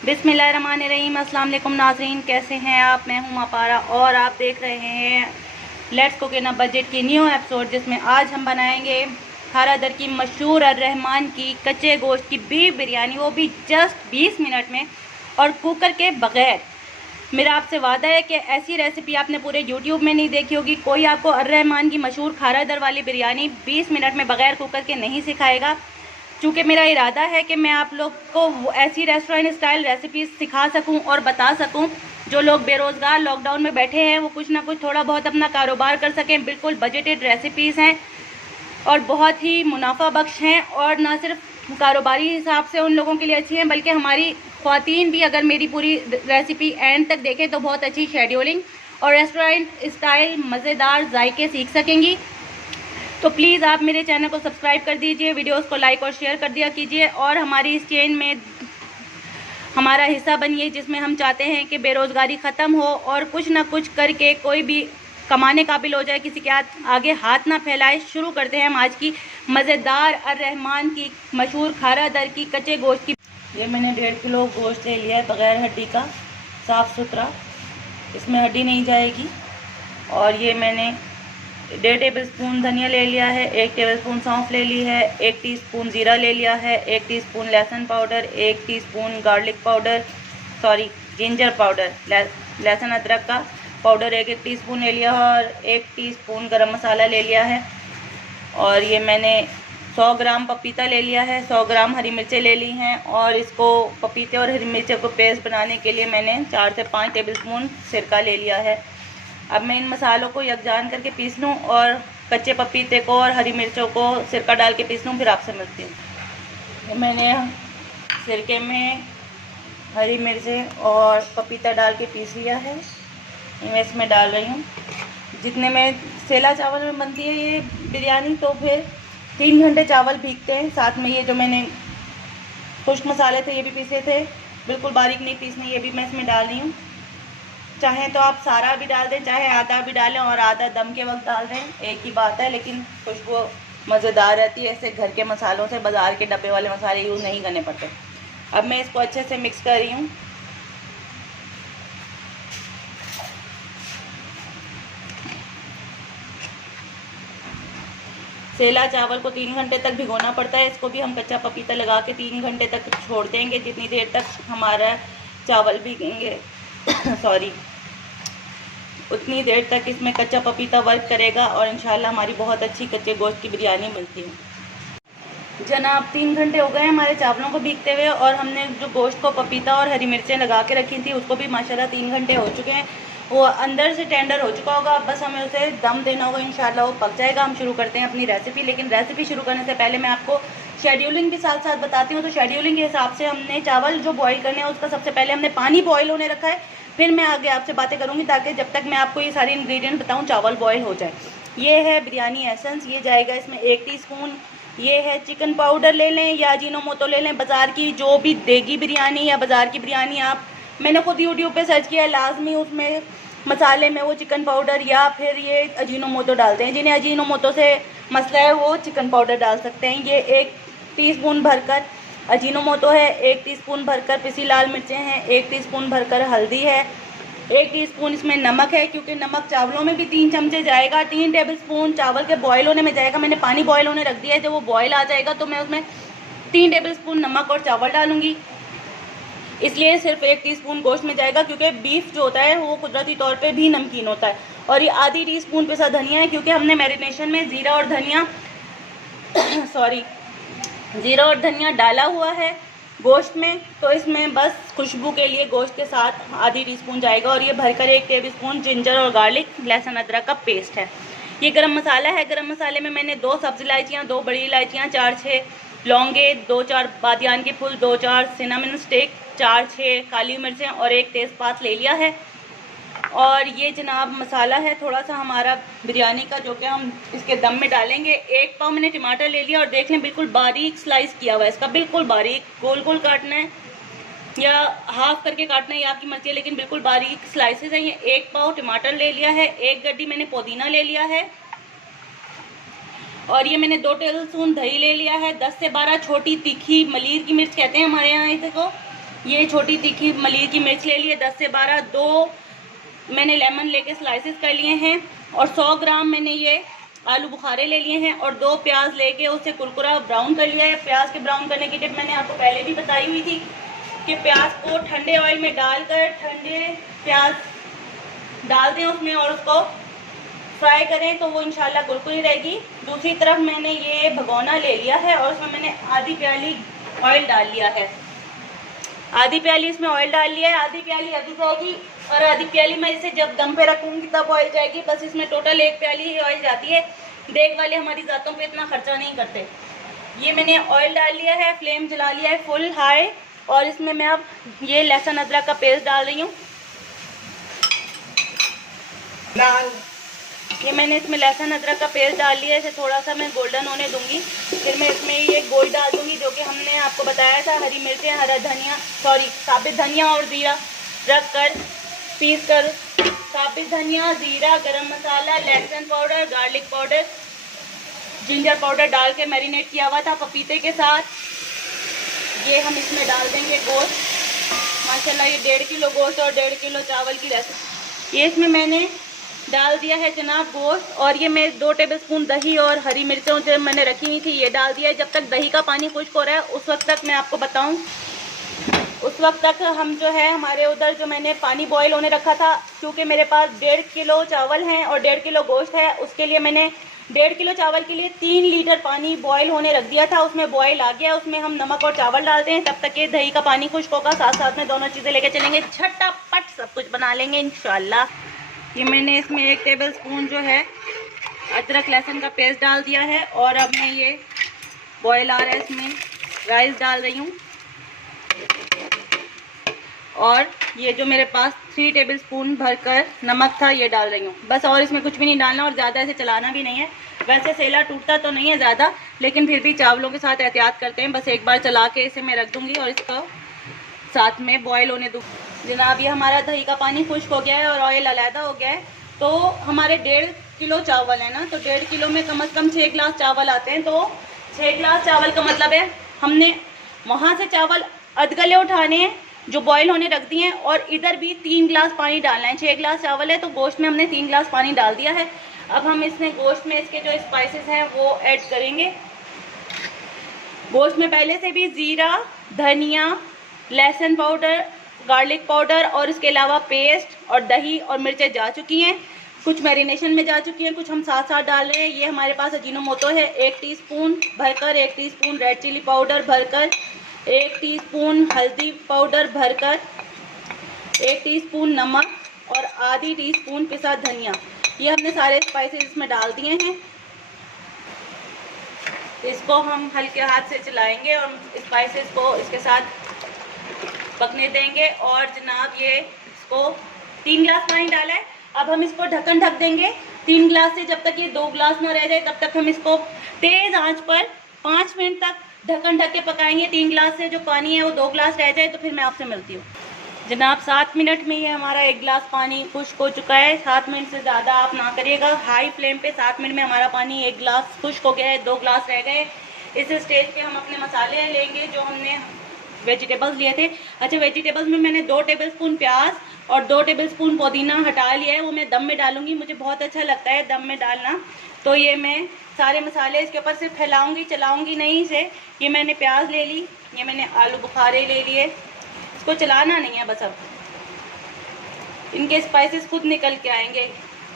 बिस्मिल्लाहिर्रहमानिर्रहीम। अस्सलाम वालेकुम नाज़रीन, कैसे हैं आप? मैं हूं अपारा और आप देख रहे हैं let's cook in a budget की न्यू एपिसोड, जिसमें आज हम बनाएंगे खारा दर की मशहूर अर्रहमान की कच्चे गोश्त की बीफ बिरयानी, वो भी जस्ट 20 मिनट में और कुकर के बग़ैर। मेरा आपसे वादा है कि ऐसी रेसिपी आपने पूरे यूट्यूब में नहीं देखी होगी। कोई आपको अर्रहमान की मशहूर खारा दर वाली बिरयानी 20 मिनट में बग़ैर कुकर के नहीं सिखाएगा। चूँकि मेरा इरादा है कि मैं आप लोग को ऐसी रेस्टोरेंट स्टाइल रेसिपीज़ सिखा सकूं और बता सकूं जो लोग बेरोज़गार लॉकडाउन में बैठे हैं वो कुछ ना कुछ थोड़ा बहुत अपना कारोबार कर सकें। बिल्कुल बजटेड रेसिपीज़ हैं और बहुत ही मुनाफा बख्श हैं, और ना सिर्फ कारोबारी हिसाब से उन लोगों के लिए अच्छी हैं बल्कि हमारी ख़वातीन भी अगर मेरी पूरी रेसिपी एंड तक देखें तो बहुत अच्छी शेड्यूलिंग और रेस्टोरेंट स्टाइल मज़ेदार जायके सीख सकेंगी। तो प्लीज़ आप मेरे चैनल को सब्सक्राइब कर दीजिए, वीडियोस को लाइक और शेयर कर दिया कीजिए और हमारी इस चेन में हमारा हिस्सा बनिए, जिसमें हम चाहते हैं कि बेरोज़गारी ख़त्म हो और कुछ ना कुछ करके कोई भी कमाने काबिल हो जाए, किसी के आगे हाथ ना फैलाए। शुरू करते हैं हम आज की मज़ेदार अर्रहमान की मशहूर खारा दर की कच्चे गोश्त की। ये मैंने 1.5 किलो गोश्त ले लिया है बग़ैर हड्डी का, साफ़ सुथरा, इसमें हड्डी नहीं जाएगी। और ये मैंने 1.5 टेबलस्पून धनिया ले लिया है, 1 टेबलस्पून सौंफ ले ली है, 1 टीस्पून ज़ीरा ले लिया है, 1 टीस्पून लहसुन powder, 1 teaspoon garlic powder, ginger powder, लहसुन अदरक का पाउडर 1 टीस्पून ले लिया है, और 1 टीस्पून गरम मसाला ले लिया है। और ये मैंने 100 ग्राम पपीता ले लिया है, 100 ग्राम हरी मिर्चें ले ली हैं, और इसको पपीते और हरी मिर्चें को पेस्ट बनाने के लिए मैंने 4 से 5 टेबलस्पून सिरका ले लिया है। अब मैं इन मसालों को यकजान करके पीस लूँ और कच्चे पपीते को और हरी मिर्चों को सिरका डाल के पीस लूँ, फिर आपसे मिलती हूँ। मैंने सिरके में हरी मिर्चें और पपीता डाल के पीस लिया है, मैं इसमें डाल रही हूँ। जितने में सेला चावल में बनती है ये बिरयानी, तो फिर 3 घंटे चावल भीगते हैं। साथ में ये जो मैंने खुश्क मसाले थे ये भी पीसे थे, बिल्कुल बारीक नहीं पीसने, ये भी मैं इसमें डाल रही हूँ। चाहें तो आप सारा भी डाल दें, चाहे आधा भी डालें और आधा दम के वक्त डाल दें, एक ही बात है, लेकिन खुशबू मज़ेदार रहती है। ऐसे घर के मसालों से बाज़ार के डब्बे वाले मसाले यूज़ नहीं करने पड़ते। अब मैं इसको अच्छे से मिक्स कर रही हूँ। सेला चावल को 3 घंटे तक भिगोना पड़ता है, इसको भी हम कच्चा पपीता लगा के 3 घंटे तक छोड़ देंगे, जितनी देर तक हमारा चावल भीगेंगे उतनी देर तक इसमें कच्चा पपीता वर्क करेगा और इंशाल्लाह हमारी बहुत अच्छी कच्चे गोश्त की बिरयानी मिलती है। जनाब 3 घंटे हो गए हमारे चावलों को भीगते हुए, और हमने जो गोश्त को पपीता और हरी मिर्चें लगा के रखी थी उसको भी माशाल्लाह 3 घंटे हो चुके हैं। वो अंदर से टेंडर हो चुका होगा, बस हमें उसे दम देना होगा, इंशाल्लाह वो पक जाएगा। हम शुरू करते हैं अपनी रेसिपी, लेकिन रेसिपी शुरू करने से पहले मैं आपको शेड्यूलिंग भी साथ साथ बताती हूँ। तो शेड्यूलिंग के हिसाब से हमने चावल जो बॉईल करने हैं उसका सबसे पहले हमने पानी बॉईल होने रखा है, फिर मैं आगे आपसे बातें करूँगी, ताकि जब तक मैं आपको ये सारे इंग्रेडिएंट बताऊँ चावल बॉईल हो जाए। ये है बिरयानी एसेंस, ये जाएगा इसमें 1 टीस्पून। ये है चिकन पाउडर, ले लें या अजीनोमोटो ले लें, बाज़ार की जो भी देगी बिरयानी या बाज़ार की बिरयानी आप, मैंने खुद यूट्यूब पे सर्च किया है, लाजमी उसमें मसाले में वो चिकन पाउडर या फिर ये अजीनोमोटो डालते हैं। जिन्हें अजीनोमोटो से मसला है वो चिकन पाउडर डाल सकते हैं। ये 1 टीस्पून भरकर अजीनोमोटो है, 1 टीस्पून भरकर पिसी लाल मिर्चें हैं, 1 टीस्पून भरकर हल्दी है, 1 टीस्पून इसमें नमक है, क्योंकि नमक चावलों में भी 3 चमचे जाएगा। 3 टेबलस्पून चावल के बॉयल होने में जाएगा। मैंने पानी बॉयल होने रख दिया है, जब वो बॉयल आ जाएगा तो मैं उसमें 3 टेबलस्पून नमक और चावल डालूंगी, इसलिए सिर्फ 1 टीस्पून गोश्त में जाएगा, क्योंकि बीफ जो होता है वो कुदरती तौर पे भी नमकीन होता है। और ये आधी टीस्पून पिसा धनिया है, क्योंकि हमने मैरिनेशन में ज़ीरा और धनिया डाला हुआ है गोश्त में, तो इसमें बस खुशबू के लिए गोश्त के साथ आधी टीस्पून जाएगा। और ये भरकर 1 टेबलस्पून जिंजर और गार्लिक लहसुन अदरक का पेस्ट है। ये गरम मसाला है, गरम मसाले में मैंने 2 सब्ज़ इलायचियाँ, 2 बड़ी इलायचियाँ, 4-6 लौंगे, 2-4 बादियान के फूल, 2-4 सिनामन स्टिक, 4-6 काली मिर्चें और 1 तेज़पात ले लिया है। और ये जनाब मसाला है थोड़ा सा हमारा बिरयानी का, जो कि हम इसके दम में डालेंगे। 1 पाव मैंने टमाटर ले लिया, और देख लें बिल्कुल बारीक स्लाइस किया हुआ है इसका, बिल्कुल बारीक, गोल गोल काटना है या हाफ करके काटना है, ये आपकी मर्जी है, लेकिन बिल्कुल बारीक स्लाइसेस हैं। ये 1 पाव टमाटर ले लिया है, 1 गड्डी मैंने पुदीना ले लिया है, और ये मैंने 2 टेबलस्पून दही ले लिया है, 10 से 12 छोटी तीखी मलीर की मिर्च कहते हैं हमारे यहाँ इसको, ये छोटी तीखी मलीर की मिर्च ले ली है 10 से 12, 2 मैंने लेमन लेके स्लाइसेस कर लिए हैं, और 100 ग्राम मैंने ये आलू बुखारे ले लिए हैं, और 2 प्याज लेके उसे कुरकुरा ब्राउन कर लिया है। प्याज के ब्राउन करने की टिप मैंने आपको पहले भी बताई हुई थी कि प्याज को ठंडे ऑयल में डालकर ठंडे प्याज डाल दें उसमें और उसको फ्राई करें तो वो इंशाल्लाह कुरकुरी रहेगी। दूसरी तरफ मैंने ये भगोना ले लिया है और उसमें मैंने आधी प्याली ऑयल डाल लिया है, आधी प्याली इसमें ऑयल डाल लिया है, आधी प्याली अभी जाएगी और आधी प्याली मैं इसे जब दम पे रखूँगी तब ऑयल जाएगी। बस इसमें टोटल 1 प्याली ही ऑयल जाती है। देख वाले हमारी ज़ातों पे इतना खर्चा नहीं करते। ये मैंने ऑयल डाल लिया है, फ्लेम जला लिया है फुल हाई, और इसमें मैं अब ये लहसुन अदरक का पेस्ट डाल रही हूँ। ये मैंने इसमें लहसुन अदरक का पेस्ट डाल लिया है, इसे थोड़ा सा मैं गोल्डन होने दूंगी। फिर मैं इसमें ये गोश्त डाल दूंगी जो कि हमने आपको बताया था, हरी मिर्चें, हरा धनिया, साबित धनिया और ज़ीरा रख कर पीस कर, साबित धनिया, ज़ीरा, गरम मसाला, लहसुन powder, garlic powder, ginger powder डाल के मैरिनेट किया हुआ था पपीते के साथ। ये हम इसमें डाल देंगे गोश्त। माशाल्लाह ये 1.5 किलो गोश्त और 1.5 किलो चावल की रेसिपी। ये इसमें मैंने डाल दिया है जनाब गोश्त, और ये मैं 2 टेबलस्पून दही और हरी मिर्चों जो मैंने रखी हुई थी ये डाल दिया है। जब तक दही का पानी खुश्क हो रहा है उस वक्त तक मैं आपको बताऊं, उस वक्त तक हम जो है हमारे उधर जो मैंने पानी बॉईल होने रखा था, क्योंकि मेरे पास 1.5 किलो चावल हैं और 1.5 किलो गोश्त है, उसके लिए मैंने 1.5 किलो चावल के लिए 3 लीटर पानी बॉईल होने रख दिया था। उसमें बॉईल आ गया, उसमें हम नमक और चावल डालते हैं, तब तक ये दही का पानी खुश्क होगा। साथ साथ में दोनों चीज़ें लेके चलेंगे, झटापट सब कुछ बना लेंगे इंशाल्लाह। ये मैंने इसमें 1 टेबलस्पून जो है अदरक लहसुन का पेस्ट डाल दिया है, और अब मैं ये बॉईल आ रहा है इसमें राइस डाल रही हूँ, और ये जो मेरे पास 3 टेबलस्पून भरकर नमक था ये डाल रही हूँ बस। और इसमें कुछ भी नहीं डालना और ज़्यादा ऐसे चलाना भी नहीं है। वैसे सेला टूटता तो नहीं है ज़्यादा, लेकिन फिर भी चावलों के साथ एहतियात करते हैं। बस एक बार चला के इसे मैं रख दूँगी और इसको साथ में बॉयल होने दूँ। जनाब ये हमारा दही का पानी खुश्क हो गया है और ऑयल अलहदा हो गया है। तो हमारे 1.5 किलो चावल है ना, तो 1.5 किलो में कम से कम 6 गिलास चावल आते हैं। तो 6 गिलास चावल का मतलब है हमने वहाँ से चावल अधगले उठाने हैं जो बॉयल होने रख दिए हैं, और इधर भी 3 गिलास पानी डालना है। 6 गिलास चावल है तो गोश्त में हमने 3 गिलास पानी डाल दिया है। अब हम इसमें गोश्त में इसके जो स्पाइसेस हैं वो ऐड करेंगे। गोश्त में पहले से भी ज़ीरा, धनिया, लहसुन पाउडर, गार्लिक पाउडर और इसके अलावा पेस्ट और दही और मिर्चें जा चुकी हैं। कुछ मैरिनेशन में जा चुकी हैं, कुछ हम साथ साथ डाल रहे हैं। ये हमारे पास अजीनोमोटो है 1 टीस्पून भरकर, 1 टीस्पून रेड चिली पाउडर भरकर, 1 टीस्पून हल्दी पाउडर भरकर, 1 टीस्पून नमक और आधी टीस्पून पिसा धनिया। ये हमने सारे स्पाइसेस इसमें डाल दिए हैं। इसको हम हल्के हाथ से चलाएंगे और स्पाइसेस को इसके साथ पकने देंगे। और जनाब ये इसको 3 गिलास पानी डाला है। अब हम इसको ढक्कन ढक देंगे 3 गिलास से, जब तक ये 2 गिलास ना रह जाए तब तक हम इसको तेज़ आंच पर 5 मिनट तक ढक्कन ढक के पकाएंगे। 3 गिलास से जो पानी है वो 2 गिलास रह जाए तो फिर मैं आपसे मिलती हूँ। जनाब 7 मिनट में ये हमारा 1 गिलास पानी खुश्क हो चुका है। 7 मिनट से ज़्यादा आप ना करिएगा, हाई फ्लेम पे 7 मिनट में हमारा पानी 1 गिलास खुश्क हो गया है, 2 गिलास रह गए। इस स्टेज पे हम अपने मसाले लेंगे जो हमने वेजिटेबल्स लिए थे। अच्छा, वेजिटेबल्स में मैंने 2 टेबलस्पून प्याज और 2 टेबलस्पून पुदीना हटा लिया है, वो मैं दम में डालूंगी। मुझे बहुत अच्छा लगता है दम में डालना। तो ये मैं सारे मसाले इसके ऊपर से फैलाऊंगी, चलाऊंगी नहीं इसे। ये मैंने प्याज ले ली, ये मैंने आलू बुखारे ले लिए, इसको चलाना नहीं है बस। अब इनके स्पाइसेस खुद निकल के आएंगे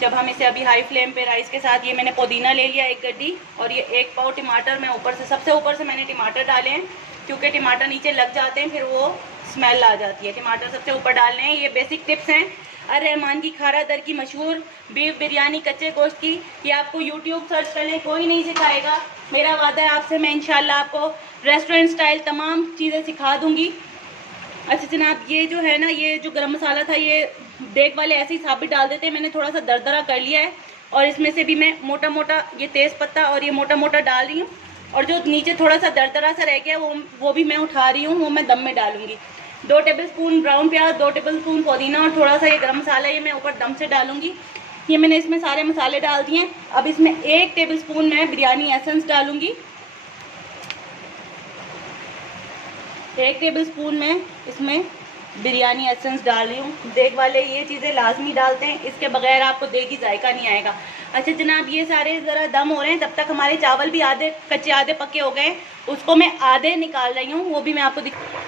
जब हम इसे अभी हाई फ्लेम पे राइस के साथ। ये मैंने पुदीना ले लिया 1 गड्डी, और ये 1 पाव टमाटर मैं ऊपर से, सबसे ऊपर से मैंने टमाटर डाले हैं क्योंकि टमाटर नीचे लग जाते हैं फिर वो स्मेल आ जाती है। टमाटर सबसे ऊपर डालने हैं। ये बेसिक टिप्स हैं अर्रहमान की खारा दर की मशहूर बीफ बिरयानी कच्चे गोश्त की। ये आपको यूट्यूब सर्च कर लें, कोई नहीं सिखाएगा। मेरा वादा है आपसे, मैं इंशाल्लाह आपको रेस्टोरेंट स्टाइल तमाम चीज़ें सिखा दूँगी। अच्छा जनाब, ये जो है ना, ये जो गरम मसाला था ये देख वाले ऐसे ही साबित डाल देते हैं। मैंने थोड़ा सा दरदरा कर लिया है और इसमें से भी मैं मोटा मोटा ये तेज़ पत्ता और ये मोटा मोटा डाल रही हूँ, और जो नीचे थोड़ा सा दरदरा सा रह गया वो भी मैं उठा रही हूँ, वो मैं दम में डालूंगी। 2 टेबलस्पून ब्राउन प्याज, 2 टेबलस्पून पुदीना और थोड़ा सा ये गरम मसाला ये मैं ऊपर दम से डालूंगी। ये मैंने इसमें सारे मसाले डाल दिए। अब इसमें 1 टेबलस्पून मैं बिरयानी एसेंस डालूंगी। 1 टेबल स्पून में इसमें बिरयानी एसेंस डाल रही हूँ। देग वाले ये चीज़ें लाजमी डालते हैं, इसके बगैर आपको देगी जायका नहीं आएगा। अच्छा जनाब, ये सारे ज़रा दम हो रहे हैं, तब तक हमारे चावल भी आधे कच्चे आधे पके हो गए। उसको मैं आधे निकाल रही हूँ, वो भी मैं आपको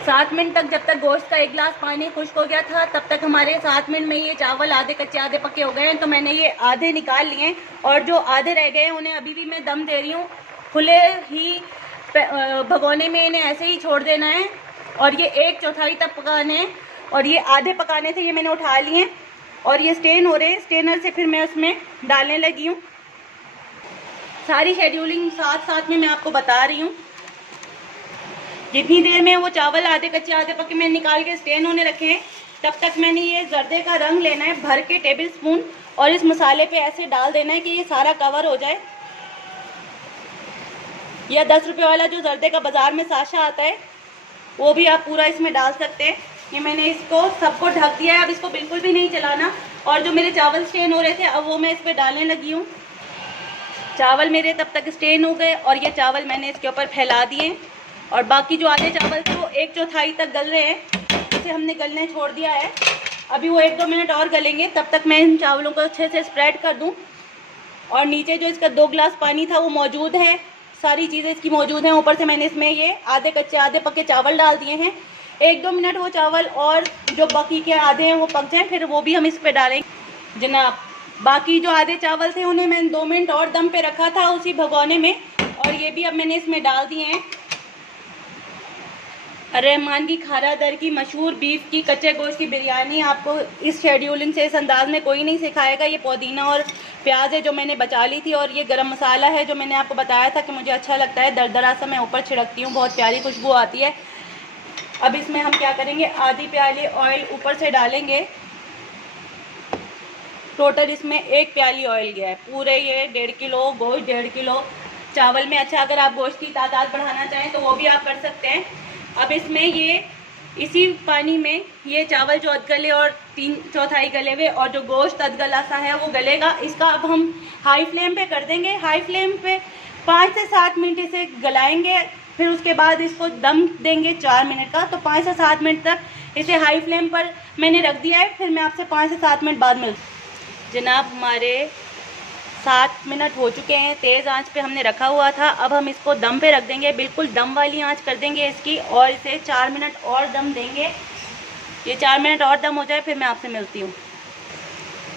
7 मिनट तक, जब तक गोश्त का 1 गिलास पानी खुश्क हो गया था, तब तक हमारे 7 मिनट में ये चावल आधे कच्चे आधे पके हो गए हैं। तो मैंने ये आधे निकाल लिए हैं और जो आधे रह गए उन्हें अभी भी मैं दम दे रही हूँ। खुले ही भगोने में इन्हें ऐसे ही छोड़ देना है और ये 1/4 तक पकाने हैं। और ये आधे पकाने थे, ये मैंने उठा लिए हैं और ये स्टेन हो रहे हैं। स्टेनर से फिर मैं उसमें डालने लगी हूँ। सारी शेड्यूलिंग साथ साथ में मैं आपको बता रही हूँ। जितनी देर में वो चावल आधे कच्चे आधे पके मैंने निकाल के स्टेन होने रखे हैं, तब तक मैंने ये जर्दे का रंग लेना है भर के टेबल स्पून और इस मसाले पे ऐसे डाल देना है कि ये सारा कवर हो जाए। या 10 रुपये वाला जो जर्दे का बाज़ार में साशा आता है वो भी आप पूरा इसमें डाल सकते हैं। ये मैंने इसको सबको ढक दिया है, अब इसको बिल्कुल भी नहीं चलाना। और जो मेरे चावल स्टेन हो रहे थे अब वो मैं इस पर डालने लगी हूँ। चावल मेरे तब तक स्टेन हो गए और ये चावल मैंने इसके ऊपर फैला दिए और बाकी जो आधे चावल थे वो 1/4 तक गल रहे हैं। इसे हमने गलने छोड़ दिया है। अभी वो 1-2 मिनट और गलेंगे, तब तक मैं इन चावलों को अच्छे से स्प्रेड कर दूँ। और नीचे जो इसका 2 गिलास पानी था वो मौजूद है, सारी चीज़ें इसकी मौजूद हैं। ऊपर से मैंने इसमें ये आधे कच्चे आधे पके चावल डाल दिए हैं। 1-2 मिनट वो चावल और जो बाकी के आधे हैं वो पक जाएं, फिर वो भी हम इस पे डालेंगे। जनाब, बाकी जो आधे चावल थे उन्हें मैंने 2 मिनट और दम पे रखा था उसी भगोने में और ये भी अब मैंने इसमें डाल दिए हैं। रहमान की खारा दर की मशहूर बीफ की कच्चे गोश्त की बिरयानी आपको इस शेड्यूलिंग से, इस अंदाज में कोई नहीं सिखाएगा। ये पुदीना और प्याज है जो मैंने बचा ली थी और ये गरम मसाला है जो मैंने आपको बताया था कि मुझे अच्छा लगता है, दरदरा सा मैं ऊपर छिड़कती हूँ, बहुत प्यारी खुशबू आती है। अब इसमें हम क्या करेंगे, आधी प्याली ऑयल ऊपर से डालेंगे। टोटल इसमें 1 प्याली ऑयल गया है। पूरे ये 1.5 किलो गोश्त, 1.5 किलो चावल में। अच्छा, अगर आप गोश्त की तादाद बढ़ाना चाहें तो वो भी आप कर सकते हैं। अब इसमें ये इसी पानी में ये चावल जो अधगले और 3/4 गले हुए और जो गोश्त अधगला सा है वो गलेगा। इसका अब हम हाई फ्लेम पे कर देंगे। हाई फ्लेम पे 5 से 7 मिनट इसे गलाएंगे, फिर उसके बाद इसको दम देंगे 4 मिनट का। तो 5 से 7 मिनट तक इसे हाई फ्लेम पर मैंने रख दिया है। फिर मैं आपसे 5 से 7 मिनट बाद मिलती। जनाब, हमारे 7 मिनट हो चुके हैं। तेज़ आंच पे हमने रखा हुआ था। अब हम इसको दम पे रख देंगे, बिल्कुल दम वाली आंच कर देंगे इसकी और इसे 4 मिनट और दम देंगे। ये 4 मिनट और दम हो जाए फिर मैं आपसे मिलती हूँ।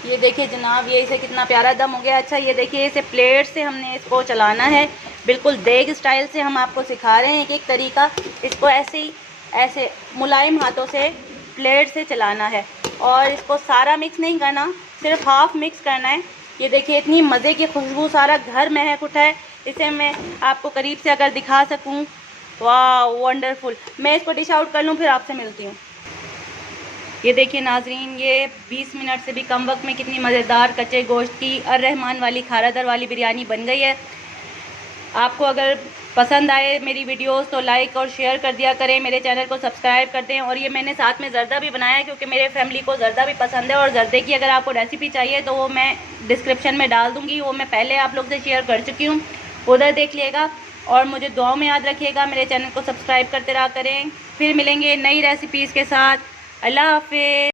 ये देखिए जनाब, ये इसे कितना प्यारा दम हो गया। अच्छा, ये देखिए इसे प्लेट से हमने इसको चलाना है, बिल्कुल देग स्टाइल से हम आपको सिखा रहे हैं एक तरीका। इसको ऐसे ही ऐसे मुलायम हाथों से प्लेट से चलाना है और इसको सारा मिक्स नहीं करना, सिर्फ हाफ मिक्स करना है। ये देखिए इतनी मज़े की खुशबू, सारा घर महक उठा है। इसे मैं आपको करीब से अगर दिखा सकूं, वाह वंडरफुल। मैं इसको डिश आउट कर लूं फिर आपसे मिलती हूँ। ये देखिए नाजरीन, ये 20 मिनट से भी कम वक्त में कितनी मज़ेदार कच्चे गोश्त की रहमान वाली खारादर वाली बिरयानी बन गई है। आपको अगर पसंद आए मेरी वीडियोस तो लाइक और शेयर कर दिया करें, मेरे चैनल को सब्सक्राइब कर दें। और ये मैंने साथ में ज़र्दा भी बनाया है क्योंकि मेरे फैमिली को ज़र्दा भी पसंद है। और ज़र्दे की अगर आपको रेसिपी चाहिए तो वो मैं डिस्क्रिप्शन में डाल दूँगी, वो मैं पहले आप लोग से शेयर कर चुकी हूँ, उधर देख लिएगा। और मुझे दुआओं में याद रखिएगा, मेरे चैनल को सब्सक्राइब करते रहा करें। फिर मिलेंगे नई रेसिपीज़ के साथ। अल्लाह हाफिज़।